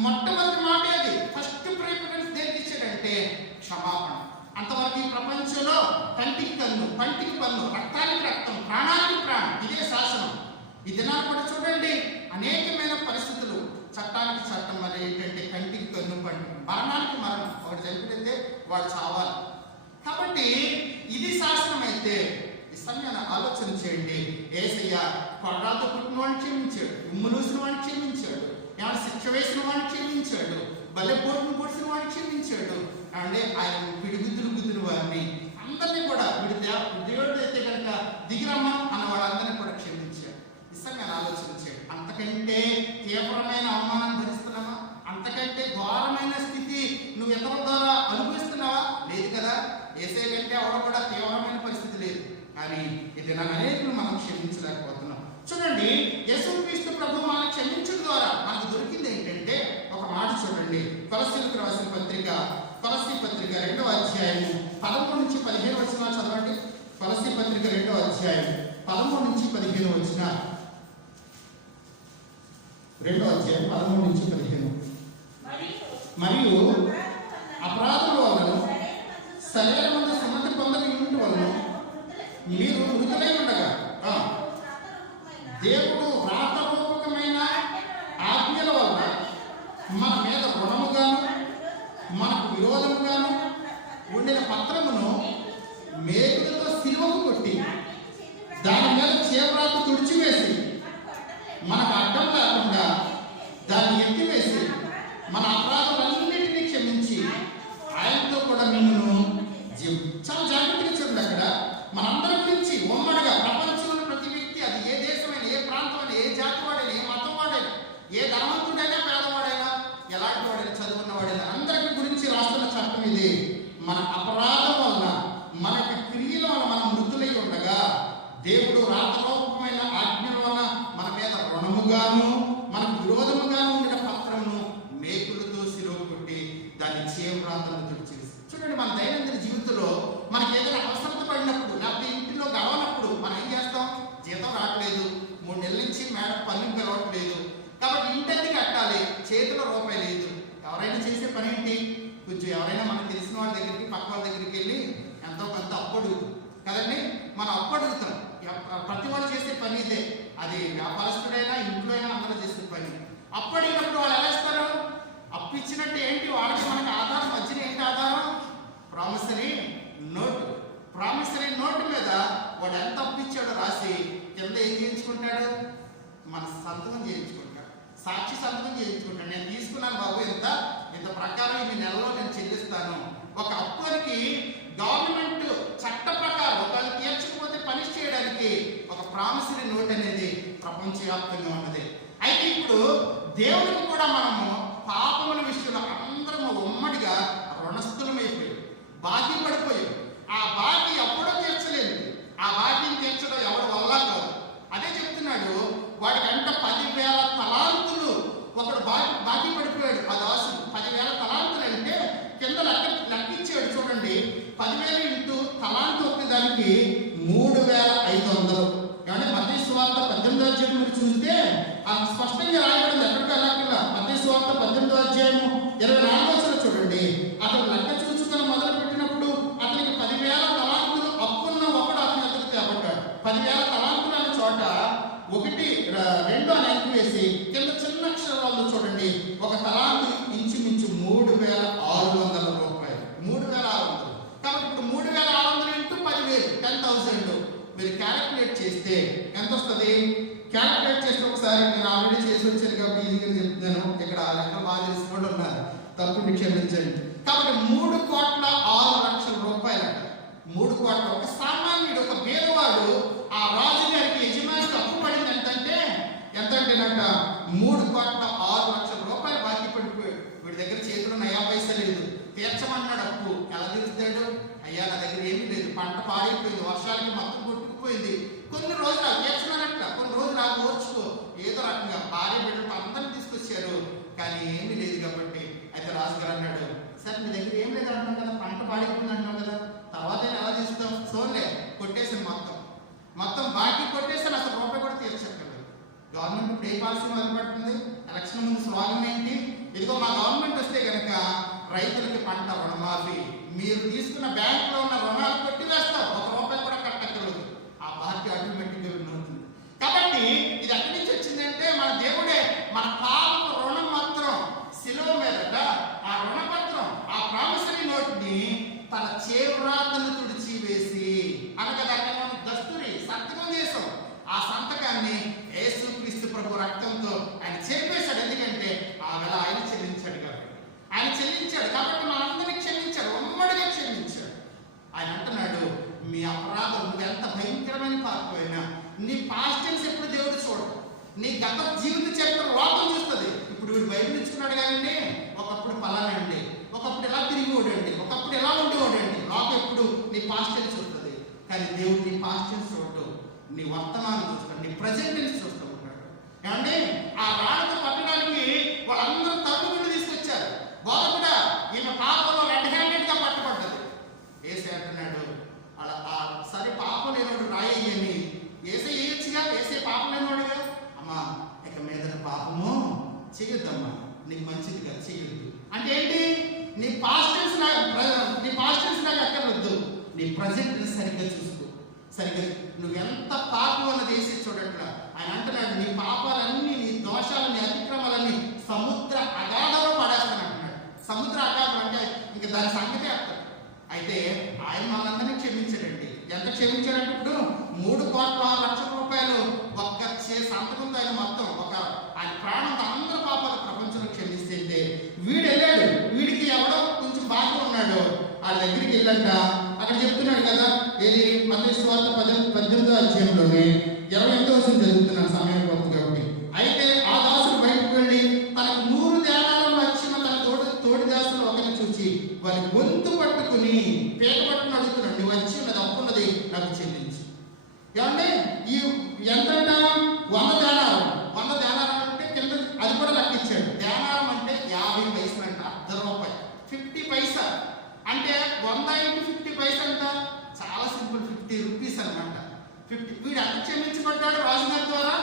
మొట్టమొదటి మాట అది. ఫస్ట్ ప్రిఫరెన్స్ దేనికి ఇచ్చాడంటే క్షమాపణ. అంతవరకు ఈ ప్రపంచంలో కంటికి కన్ను, పంటికి పన్ను, రక్తానికి రక్తం, ప్రాణానికి ప్రాణం, ఇదే శాసనం. ఈ దినాలు కూడా చూడండి, అనేకమైన పరిస్థితులు, చట్టానికి చట్టం, మరి ఏంటంటే కంటికి కన్ను, పంటి, మరణానికి మరణం. ఒకటి చనిపోతే వాడు చావాలి. కాబట్టి ఇది శాసనం అయితే ఈ సమయాన్ని ఆలోచన చేయండి. యేసయ్య కొరడాలతో పుట్టిన వాడిని క్షమించాడు, ఉమ్ములూసిన వాడిని క్షమించాడు, ఏమైనా శిక్ష వేసిన వాడిని క్షమించాడు, బల్లె పోటును పొడిసిన వాడిని క్షమించాడు. అంటే ఆయన పిడిగుద్దులు గుద్దిన వారిని అందరినీ కూడా దేవుడు అయితే కనుక దిగిరమ్మ అన్న వాళ్ళందరినీ కూడా క్షమించాడు. నిజంగా ఆలోచించాడు. అంతకంటే తీవ్రమైన అవమానాన్ని భరిస్తున్నావా? అంతకంటే ఘోరమైన స్థితి నువ్వు ఇతరుల ద్వారా అనుభవిస్తున్నావా? లేదు కదా. యేసయ్య కంటే ఎవరు కూడా తీవ్రమైన పరిస్థితి లేదు. కానీ ఇది నా అనేకులు మనం క్షమించలేకపోతున్నాం. చూడండి, యేసుక్రీస్తు ప్రభు మనం క్షమించడం ద్వారా మనకు దొరికింది ఏంటంటే ఒక మాట చూడండి. కొలస్సీలకు రాసిన పత్రిక, కొలస్సీ పత్రిక 2వ అధ్యాయము 13 నుంచి 15 వచనాలు చదవండి. కొలస్సీ పత్రిక 2వ అధ్యాయం 13 నుంచి 15 వచనాలు. 2వ అధ్యాయం 13 నుంచి 15. మరియు అపరాధముల వలన శరీరమందు సున్నతి పొందని ఉండి వలన మీరు మృతులై ఉండగా దేవుడు వ్రాతపూర్వకమైన ఆజ్ఞల వల్ల రణముగాను మనకు విరోధముగాను ఉండిన పత్రమును మేకులతో సిలువకు కొట్టి దాని మీద చేపరాకు తుడిచివేసి మనకు అడ్డం లేకుండా దాన్ని ఎత్తివేసి మన అపరాధాలన్నింటినీ క్షమించి ఆయనతో కూడా మిమ్మల్ని చాలా జాగ్రత్తగా చెప్పండి. అక్కడ మనందరి గురించి ఉమ్మడిగా ప్రపంచంలో ప్రతి వ్యక్తి, అది ఏ దేశమైనా, ఏ ప్రాంతమైనా, ఏ జాతి వాడైనా, ఏ మతం వాడైనా, ఏ ధనవంతుడైనా, పేదవాడైనా, ఎలాంటి వాడైనా, చదువుకున్న వాడైనా, అందరి గురించి రాస్తున్న చట్టం ఇది. మన అపరాధం వలన, మనకి క్రియల వలన మనం మృతులై ఉండగా దేవుడు రాతరూపమైన ఆజ్ఞల వలన మన మీద రుణముగాను మనకు విరోధముగాను ఉండిన పత్రమును మేకులతో సిలువ కొట్టి దాన్ని చేవ్రాతలను తుడిచేసి. చూడండి, మన దైనందిన జీవితంలో మనకి ఏదైనా అవసరత పడినప్పుడు, లేకపోతే ఇంటిలో గడవనప్పుడు మనం ఏం చేస్తాం? జీతం రావట్లేదు, 3 నెలల నుంచి మేడం పనులు పిలవట్లేదు, కాబట్టి ఇంటి కట్టాలి, చేతిలో రూపాయి లేదు. ఎవరైనా చేసే పని ఏంటి? కొంచెం ఎవరైనా మనకు తెలిసిన వాళ్ళ దగ్గరికి, పక్క వాళ్ళ దగ్గరికి వెళ్ళి ఎంతో కొంత అప్పు అడుగుతాం కదండి. మనం అప్పు అడుగుతాం. ప్రతి వాళ్ళు చేసే పని ఇదే. అది వ్యాపారస్తుడైనా, ఇంట్లో అయినా అందరూ చేసే పని. అప్పు అడిగినప్పుడు వాళ్ళు ఎలా ఇస్తారు? అప్పు ఇచ్చినట్టు ఏంటి? వాళ్ళకి మనకి ఆధారం వచ్చిన ఏంటి ఆధారం? Promissory note. ప్రామిసరీ నోట్ మీద వాడు ఎంత అప్పు ఇచ్చాడో రాసి కింద ఏం చేయించుకుంటాడు? మన సంతకం చేయించుకుంటాడు, సాక్షి సంతకం చేయించుకుంటాడు. నేను తీసుకున్నాను బాబు, ఇంత ప్రకారం ఈ నెలలో నేను చెల్లిస్తాను. ఒక అప్పుకి గవర్నమెంట్ చట్ట ప్రకారం ఒకవేళ తీర్చకపోతే పనిష్ చేయడానికి ఒక ప్రామిసరీ నోట్ అనేది ప్రపంచవ్యాప్తంగా ఉన్నది. అయితే ఇప్పుడు దేవుడికి కూడా మనము పాపముల విషయంలో అందరము ఉమ్మడిగా రుణస్థులమైపోయాం, బాకీ పడిపోయాం. ఆ బాకీ ఎప్పుడో తీర్చలేదు. ఆ బాకీని తీర్చడం ఎవరి వల్ల కాదు. అదే చెప్తున్నాడు, వాడికంట 10,000 తలాంతులు ఒకడు బాకీ పడిపోయాడు. ఆ దాసుడు 10,000 తలాంతులు అంటే కింద లెక్కిచ్చాడు. చూడండి, 10,000 ఇంటూ తలాంతు ఒక దానికి 3,500. అంటే మత్తయి సువార్త 18వ అధ్యాయం మీరు చూస్తే స్పష్టంగా రాయబడింది. ఎక్కడికి వెళ్ళకుండా మత్తయి సువార్త 18వ అధ్యాయం 24వ వచనం చూడండి. అతను లెక్క చూసుకొని మొదలు పెట్టినప్పుడు అతనికి 10,000 తలాంతులు అప్పున్న ఒకడు అతని ఎదురు తేబడ్డాడు. 10,000 తలాంతులు అనే చోట 1, 2 అని ఎక్కి వేసి కింద చిన్న అక్షరాల్లో చూడండి, ఒక తలాంతు ఇంచుమించు 3,600 రూపాయలు. 3,600. కాబట్టి ఇప్పుడు 3,600 ఇంటూ 10,000, 10,000 మీరు క్యాలిక్యులేట్ చేస్తే ఎంత వస్తుంది? క్యాలిక్యులేట్ చేస్తే ఒకసారి నేను ఆల్రెడీ చేసి వచ్చాను కాబట్టి ఈజీగా చెప్తున్నాను. ఇక్కడ లెక్క బాగా తెలిసిన వాళ్ళు ఉన్నారు, తప్పుని క్షమించండి. కాబట్టి 3,06,00,000 రూపాయలు. 3 కోట్ల. ఒక సామాన్యుడు, ఒక పేదవాడు ఆ రాజుగారికి, యజమానికి అప్పు పడింది ఎంతంటేనంట 3,06,00,000 రూపాయలు బాకీ పడిపోయాడు. వీడి దగ్గర చేతిలో నయా పైసా లేదు. తీర్చమన్నాడు అప్పు. ఎలా తీరుస్తాడు? అయ్యా నా దగ్గర ఏమీ లేదు, పంట పాడైపోయింది, వర్షాలకి మొత్తం కొట్టుకుపోయింది, కొన్ని రోజులు తీర్చమన్నట్ల, కొన్ని రోజులు నాకు ఓర్చుకో. ఏదో రకంగా భార్య బిడ్డలు అందరిని తీసుకొచ్చారు, కానీ ఏమీ లేదు. కాబట్టి అయితే రాజుగారు అన్నాడు, సరే మీ దగ్గర ఏం లేదు అంటున్నాం కదా, పంట పాడైపోయింది అంటున్నాం కదా, తర్వాత ఎలా తీస్తాం? సోలే కొట్టేసాను, మొత్తం బాకీ కొట్టేసాను, అసలు రూపాయి కూడా తీర్చక్కర్లేదు. గవర్నమెంట్ ఇప్పుడు ఏ పాలసీ మొదలుపెడుతుంది? ఎలక్షన్ ముందు స్లోగన్ ఏంటి? ఇదిగో మా గవర్నమెంట్ వస్తే కనుక రైతులకి పంట రుణమాఫీ, మీరు తీసుకున్న బ్యాంకులో ఉన్న రుణాలు కొట్టి వేస్తారు, 1 రూపాయి కూడా కట్టక్కర్లేదు. ఆ పార్టీ ఆటోమేటిక్గా వినవుతుంది. కాబట్టి ఇది ఎక్కడి నుంచి వచ్చిందంటే మన దేవుడే మన పాప రుణం మాత్రం శిలువ మీదట ఆ రుణపత్రం, ఆ ప్రామిసరీ నోట్ని తన చేవ్రాతను తుడిచి వేసి, అనగా దస్తూరి సంతకం చేసాం. ఆ సంతకాన్ని యేసుక్రీస్తు ప్రభు రక్తంతో ఆయన చెరిపేశాడు. ఎందుకంటే ఆ వేళ ఆయన చెల్లించాడు కాబట్టి. ఆయన చెల్లించాడు కాబట్టి మనందరినీ క్షమించాడు, ఉమ్మడిగా క్షమించాడు. ఆయన అంటున్నాడు, మీ అపరాధం నువ్వెంత భయంకరమైన పాపమైనా నీ పాస్ట్ టెన్స్ ఎప్పుడు దేవుడు చూడడు, నీ గత జీవిత చరిత్ర లోపం చూస్తుంది. ఇప్పుడు వీడు బైబిల్ ఇచ్చుకున్నాడు కానీ ఒకప్పుడు పలానా అండి, ఒకప్పుడు ఎలా తిరిగి ఓడండి, ఒకప్పుడు ఎలా ఉండి ఓడండి, లోపం ఎప్పుడు నీ పాస్ట్ టెన్స్ చూస్తుంది. కానీ దేవుడు నీ పాస్ట్ టెన్స్ చూడడు, నీ వర్తమానం చూస్తాడు, నీ ప్రజెంట్ టెన్స్ చూస్తూ ఉంటాడు. ఏమంటే ఆ రాళ్ళతో పట్టడానికి వాళ్ళందరూ తప్పులు తీసుకొచ్చారు. బోధకుడా ఈమె పాపంలో రెడ్ హ్యాండెడ్ గా పట్టుబడ్డది. ఏసై అంటున్నాడు, అలా సరే పాపం లేనోడు రాయని ఏసై వేయొచ్చుగా, ఏసై పాపం లేనోడుగా. అమ్మా ఇక మీద పాపము చెయ్యొద్దమ్మా, నీకు మంచిదిగా చెయ్యొద్దు అంటే ఏంటి? నీ పాస్ట్ టెన్స్ నాకు అక్కర్వద్దు, నీ ప్రజెంట్ సరిగ్గా చూసుకో. సరిగ్గా నువ్వెంత పాపం అన్నది వేసి చూడట్లా. ఆయన అంటున్నాడు, నీ పాపాలన్నీ, నీ దోషాలని, అతిక్రమాలన్నీ సముద్ర అగాధంలో పడేస్తాను అంటున్నాడు. దాని సంగతి అర్థం. అయితే ఆయన మనందరినీ క్షమించాడండి. ఎంత క్షమించాడంటే ఇప్పుడు 3,00,00,000 రూపాయలు ఒక్క సంతకంతో ఆయన మొత్తం ఆయన ప్రాణంతో అందరి పాపాలు ప్రపంచంలో క్షమిస్తే వీడు వెళ్ళాడు. వీడికి ఎవడో కొంచెం బాగా ఉన్నాడు, వాళ్ళ దగ్గరికి వెళ్ళంట. అక్కడ చెప్తున్నాడు కదా, ఏది మత్తయి సువార్త 18వ అధ్యాయంలోనే 28వ వచనం చదువుతున్నాను సమయం కొద్ది కాబట్టి. అయితే ఆ దాసుడు బయటకు వెళ్ళి తనకు 100 దేనాలను వచ్చిన తన తోడి దాసులు ఒకరిని చూసి వారి గొంతు పట్టుకుని పేట పట్టుకుని అడుగుతున్నాడు, నువ్వు వచ్చి ఉన్నది అప్పున్నది నాకు చెల్లించు. ఏమంటే ఈ ఎంతంట 100 దేనాలు. 100 దేనాలు అంటే కింద అది కూడా లెక్కించాడు. దేనారం అంటే 50 పైసలు అంట, ₹1 50 పైసా అంటే 100 × 50 పైసలు అంట. చాలా సింపుల్, 50 రూపీస్ అనమాట. 50. వీడు ఎంత క్షమించబడ్డాడు రాజుగారి ద్వారా?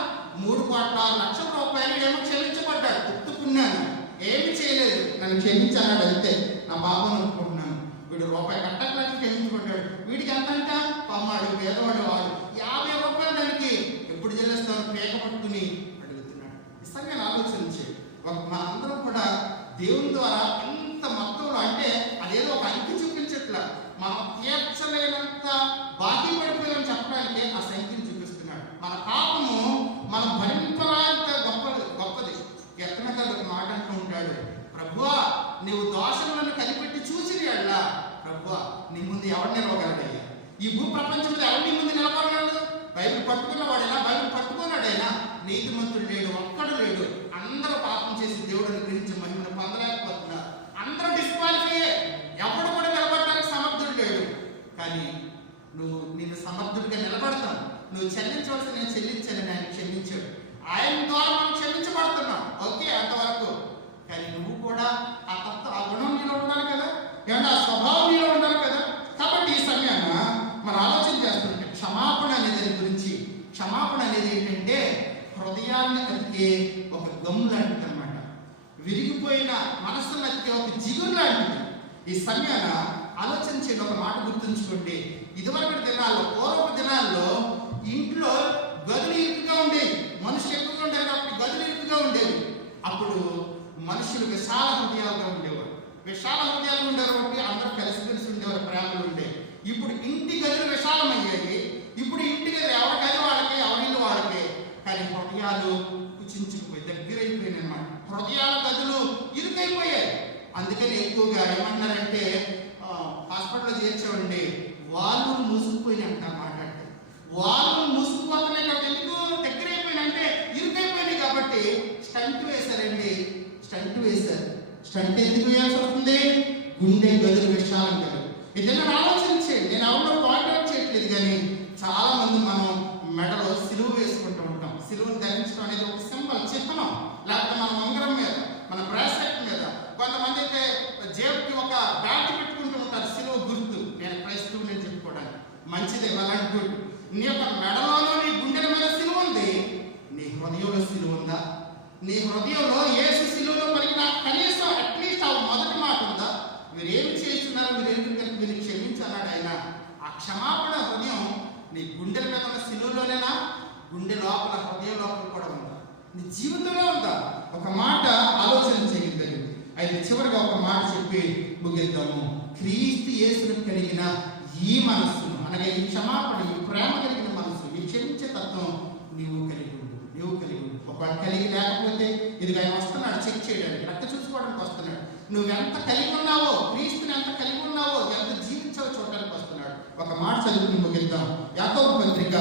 3,00,00,000 రూపాయలు ఏమో క్షమించబడ్డాడు. ఒప్పుకున్నాను, ఏమి చేయలేదు, నన్ను క్షమించాడు అంతే, నా పాపను ఒప్పుకుంటున్నాను. వీడు రూపాయి కట్టట్లకి క్షమించబడ్డాడు. వీడికి ఎంతంట? పమ్మాడు, పేదవాడు వాడు 50 రూపాయలు దానికి ఎప్పుడు చెల్లిస్తాను పేక పట్టుకుని అడుగుతున్నాడు. నిజంగా ఆలోచించి మనందరం కూడా దేవుని ద్వారా ఎంత మొత్తంలో, అంటే అదేదో ఒక అంకి చూపించట్ల, మనం తీర్చలేనంత బాకీ పడిపోయామని చెప్పడానికి ఆ సంఖ్యను చూపిస్తున్నాడు. మన పాపము మనం భరింపరాంత గొప్పది. ఎత్తనకాలు ఒక మాట అంటూ ఉంటాడు, ప్రభువా నీవు దోషములను కనిపెట్టి చూసిరి అల్లా, ప్రభువా నీ ముందు ఎవరు నిలవగలడయ్యా? ఈ భూ ప్రపంచంలో ఎవరు నీ ముందు నిలబడగలడు? బైబిల్ పట్టుకున్నవాడైనా, బైబిల్ పట్టుకున్నాడైనా నీతిమంతుడు లేడు, ఒక్కడు లేడు. అందరూ పాపం చేసి దేవుడిని గురించి మహిమను పొందలేకపోతున్నారు. అందరూ డిస్క్వాలిఫై, ఎవడు కూడా నిలబడడానికి సమర్థుడు లేడు. కానీ నిన్ను సమర్థుడిగా నిలబడతాను, నువ్వు చెల్లించవలసి నేను చెల్లించానని ఆయన క్షమించాడు. ఆయన ద్వారా మనం క్షమించబడుతున్నాం, ఓకే అంతవరకు. కానీ నువ్వు కూడా ఆ తత్వ, ఆ గుణం నీలో ఉండాలి కదా, ఏమన్నా ఆ స్వభావం నీలో ఉండాలి కదా. కాబట్టి ఈ సమయాన మనం ఆలోచన చేస్తుంటే క్షమాపణ అనేది గురించి. క్షమాపణ అనేది ఏంటంటే హృదయాన్ని అతికే ఒక గమ్ము లాంటిది అనమాట. విరిగిపోయిన మనస్సును అతికే ఒక జిగురు లాంటిది. ఈ సమయాన ఆలోచన చేయండి, ఒక మాట గుర్తుంచుకోండి. ఇదివరకు దినాల్లో, పూర్వపు దినాల్లో ఇంట్లో గదులు ఇరుకుగా ఉండేవి, మనుషులు ఎక్కువగా ఉండేవి కాబట్టి గదులు ఇరుకుగా ఉండేవి. అప్పుడు మనుషులు విశాల హృదయాలుగా ఉండేవారు. విశాల హృదయాలు ఉండేవారు కాబట్టి అందరూ కలిసిమెలిసి ఉండేవారు, ప్రేమలు ఉండేవి. ఇప్పుడు ఇంటి గదులు విశాలమయ్యాయి. ఇప్పుడు ఇంటి గదులు ఎవరి గది వాళ్ళకి, ఎవరిల్లు వాళ్ళకి. కానీ హృదయాలు కుచించుకుపోయి దగ్గరైపోయినాయి అన్నమాట. హృదయాల గదులు ఇరుకైపోయాయి. అందుకని ఎక్కువగా ఏమన్నారంటే హాస్పిటల్లో చేర్చామండి, వాళ్ళు మూసుకుపోయి అంటారు. మాట్లాడితే వాళ్ళు మూసుకుపోతున్నాయి కాబట్టి, ఎందుకు దగ్గరైపోయినంటే ఇరుకైపోయినాయి కాబట్టి స్టంట్ వేశారండి. స్టంట్ వేశారు. స్టంట్ ఎందుకు వేయాల్సి వస్తుంది? గుండె గదులు విశాలం కాదు. ఏదైనా ఆలోచించేయండి. నేను ఎవరిలో పాయింట్ అవుట్ చేయట్లేదు, కానీ చాలా మంది మనం మెడలో సిలువ వేసుకుంటూ ఉంటాం. సిలువను ధరించడం అనేది ఒక సింబల్, చిహ్నం. లేకపోతే మన ఉంగరం మీద, మన బ్రాస్లెట్ మీద, కొంతమంది అయితే జేబుకి ఒక బ్యాట్ పెట్టుకుంటూ ఉంటారు, సిలువ గుర్తు. నేను క్రైస్తవుని చెప్పుకోవడానికి మంచిదే, అలాంటి గుర్తు. నీ యొక్క మెడలోనూ నీ గుండెల మీద సిలువ ఉంది, నీ హృదయంలో సిలువ ఉందా? నీ హృదయంలో యేసు సిలువలో పలికిన కనీసం అట్లీస్ట్ ఆ మొదటి మాట ఉందా? మీరు ఏమి చేస్తున్నారు, మీరు ఎందుకు కనుక మీరు క్షమించన్నాడు ఆయన. ఆ క్షమాపణ హృదయం నీ గుండెల మీద ఉన్న సిలువలోనేనా? గుండె లోపల, హృదయం లోపల కూడా ఉందా? నీ జీవితంలో ఉందా? ఒక మాట ఆలోచన చేయగలిగింది. అయితే చివరిగా ఒక మాట చెప్పి ముగిద్దాము. క్రీస్తు యేసును కలిగిన ఈ మనస్సును, అనగా ఈ క్షమాపణ, ఈ ప్రేమ కలిగిన మనస్సు, ఈ క్షమించే తత్వం నీవు కలిగి ఉండు. ఒకవేళ కలిగి లేకపోతే ఇది ఆయన వస్తున్నాడు చెక్ చేయడానికి, రక్త చూసుకోవడానికి వస్తున్నాడు. నువ్వెంత కలిగి ఉన్నావో, క్రీస్తుని ఎంత కలిగి ఉన్నావో, ఎంత జీవించావో చూడడానికి వస్తున్నాడు. ఒక మాట చదువుకుని ముగిద్దాం. యాకోబు పత్రిక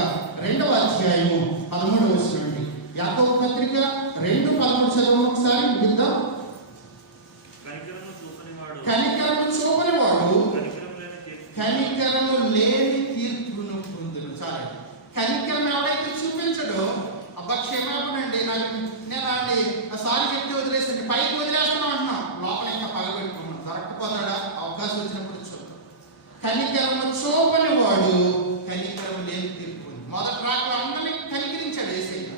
2వ అధ్యాయము 13వ వచనం నుండి. యాకోబు పత్రిక 2:13 చదువు ఒకసారి ముగిద్దాం. కనికరము చూపనివాడు కనికరము లేని తీర్పును పొందును. చాలు. కనికరం ఎవరైతే చూపించడో, అబ్బా క్షమాపణ అండి, నేను అండి సారి చెప్తే వదిలేసండి, పైకి వదిలేస్తాను అంటున్నాం, లోపల ఇంకా పగబెట్టుకున్నాం. దొరకపోతాడా? అవకాశం వచ్చినప్పుడు చూద్దాం. కనికరము చూపని వాడు కనికరము లేని తీర్పు. మొదటి రాకలో అందరినీ కనికరించాడు యేసయ్య,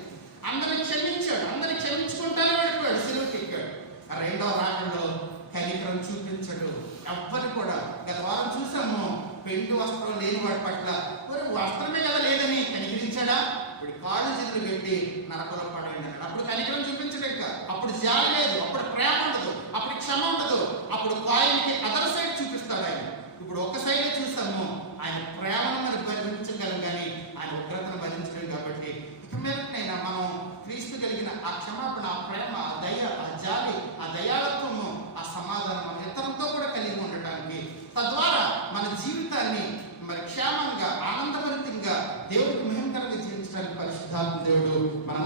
అందరిని క్షమించాడు, అందరిని క్షమించుకుంటానే వెళ్ళిపోయాడు, సిలువకి ఎక్కాడు. ఆ రెండవ రాకలో కనికరం చూపించడు ఎవ్వరు కూడా. గత వారం చూసాము, పెండు వస్త్రం లేని వాడి పట్ల వస్త్రమే కదా లేదని కనికరించాడా? ఇప్పుడు కాళ్ళు చేతులు పెట్టి నరకలో పడండి అన్నాడు. అప్పుడు కనికరం చూపించడు. ఇంకా అప్పుడు జాలి లేదు, అప్పుడు ప్రేమ ఉండదు, అప్పుడు క్షమ ఉండదు, అప్పుడు కాయిన్కి అదర్ సైడ్ చూపించాడు.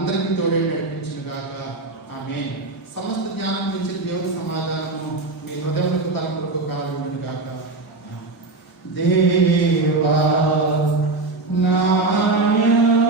మనందరికీ తోడే నడిపించును గాక. ఆమేన్. సమస్త జ్ఞానం నుంచి దేవుని సమాధానము మీ హృదయములకు తలపులకు కలుగును గాక. దేవా నాయందు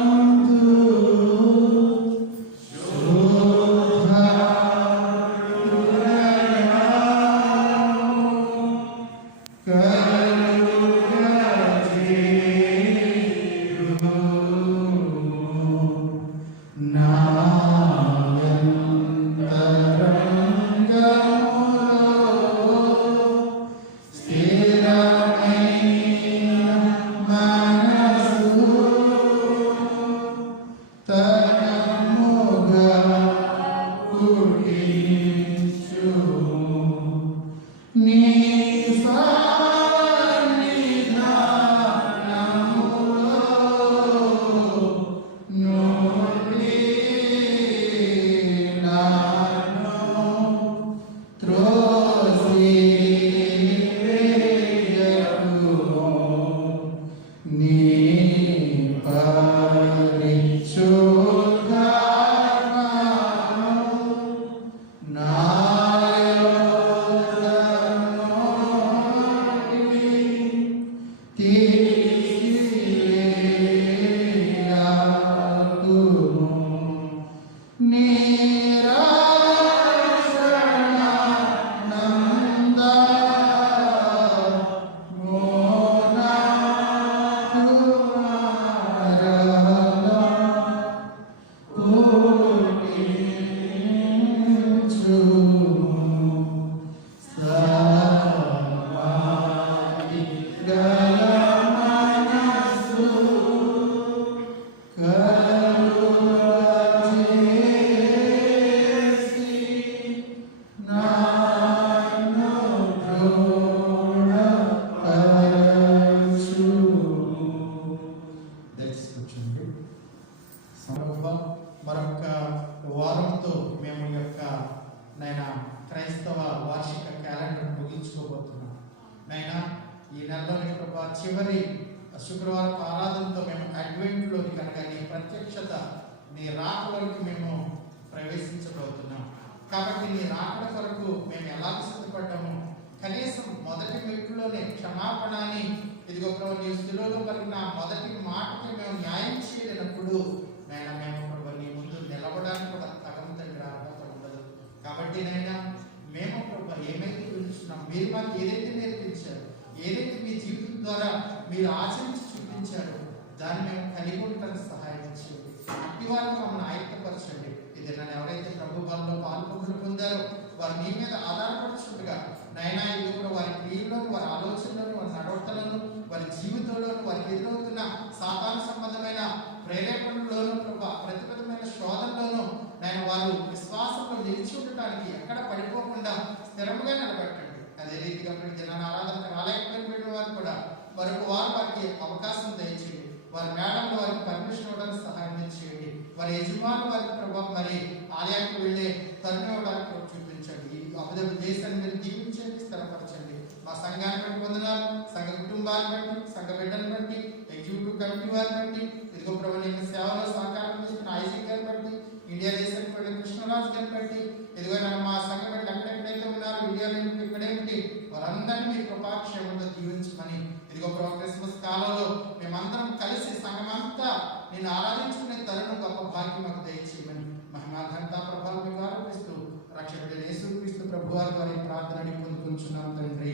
శోధ మరొక వారంతో మేము ఈ యొక్క నైనా క్రైస్తవ వార్షిక క్యాలెండర్ ముగించుకోబోతున్నాం. నైనా ఈ నెలలోని ప్రభా చివరి శుక్రవారం ఆరాధనతో మేము అడ్వెంట్లోని కనుక నీ ప్రత్యక్షత నీ రాకలోకి మేము ప్రవేశించబోతున్నాం. కాబట్టి నీ రాకడ కొరకు మేము ఎలా సిద్ధపడ్డాము, కనీసం మొదటి మెట్టులోనే క్షమాపణని ఇదిగో ప్రభు నీ స్థితిలో పలికిన మొదటి మాటకి మేము న్యాయం చేయలేనప్పుడు నైనా మేము ప్రభు నీ ముందు నిలవడానికి కూడా తగం తండ్రి అర్హత ఉండదు. కాబట్టి నైనా మేము ప్రభు ఏమైతే పిలుస్తున్నాం, మీరు మాకు ఏదైతే నేర్పించారు, ఏదైతే మీ జీవితం ద్వారా మీరు ఆచరించి చూపించారో దాన్ని మేము కలిగి ఉండడానికి సహాయం చేయండి. అట్టి వారిని మమ్మల్ని ఆయుక్తపరచండి. ఇది నన్ను ఎవరైతే ప్రభు వాళ్ళలో పాల్పొందులు పొందారో వారు మీ మీద ఆధారపడుచుండగా నైనా ఇది కూడా వారి క్రియల్లోను, వారి ఆలోచనలను, వారి నడవటలను, వారి జీవితంలోను, వారికి ఎదురవుతున్న సాధారణ సంబంధమైన ప్రేరేపణలోను, ప్రతిపదమైన శోధనలోను నేను వారు విశ్వాసంలో నిలిచి ఉండటానికి ఎక్కడ పడిపోకుండా స్థిరంగా నిలబెట్టండి. అదే రీతిగా దినాన్ని ఆరాధనకు రాలేకపోయిన వారు కూడా మరొక వారు వారికి అవకాశం దయచేయండి. వారి మేడంలో వారికి పర్మిషన్ ఇవ్వడానికి సహాయం చేయండి. వారి యజమాని వారికి ప్రభావం మరి ఆలయానికి వెళ్ళే తరుణం ఇవ్వడానికి చూపించండి. ఈ అబద్ధ దేశాన్ని మీరు దీవించండి, స్థిరపరచండి. మా సంఘాన్ని బట్టి వందనాలు, సంఘ కుటుంబాన్ని బట్టి, సంఘ బిడ్డను బట్టి, ఎగ్జిక్యూటివ్ కమిటీ వారిని బట్టి, ఇదిగో ప్రభు నీ సేవలో సహకారం చేస్తున్న ఐజీ గారిని బట్టి, ఇండియా దేశానికి వెళ్ళిన కృష్ణరాజు గారిని బట్టి, ఇదిగో మా సంఘ బిడ్డలు ఎక్కడెక్కడైతే ఉన్నారో ఇండియాలో ఇక్కడేమిటి వారందరినీ మీ కృపాక్షేమంతో దీవించమని ఇదిగో ప్రభు క్రిస్మస్ కాలంలో మేమందరం కలిసి సంఘమంతా నేను ఆరాధించుకునే తరుణం గొప్ప భాగ్యం మాకు దయచేయమని మహిమా ఘనత ప్రభావం మీకు ఆరోపిస్తూ రక్షకుడు యేసుక్రీస్తు ప్రభువారి ద్వారా ఈ ప్రార్థనని పొందుకుంటున్నాం తండ్రి.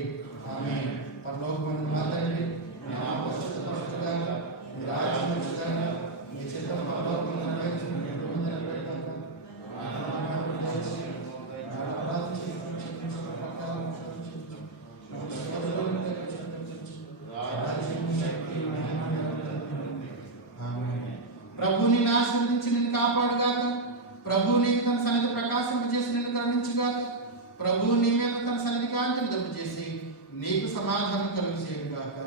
ఆమేన్. పరలోకమందు మా తండ్రి, మీ నామం పరిశుద్ధపరచబడుగాక, మీ రాజ్యం వచ్చుగాక, మీ చిత్తం పరలోకమందు నెరవేర్చబడును గాక. ప్రభుని ఆశీర్వదించి నిన్ను కాపాడుగాక. ప్రభు నీకు తన సన్నిధి ప్రకాశింపజేసి నిన్ను కరుణించుగాక. ప్రభు నీ మీద తన సన్నిధి కాంతిని దొప్పు చేసి నీకు సమాధానం కలుగు చేయగాక.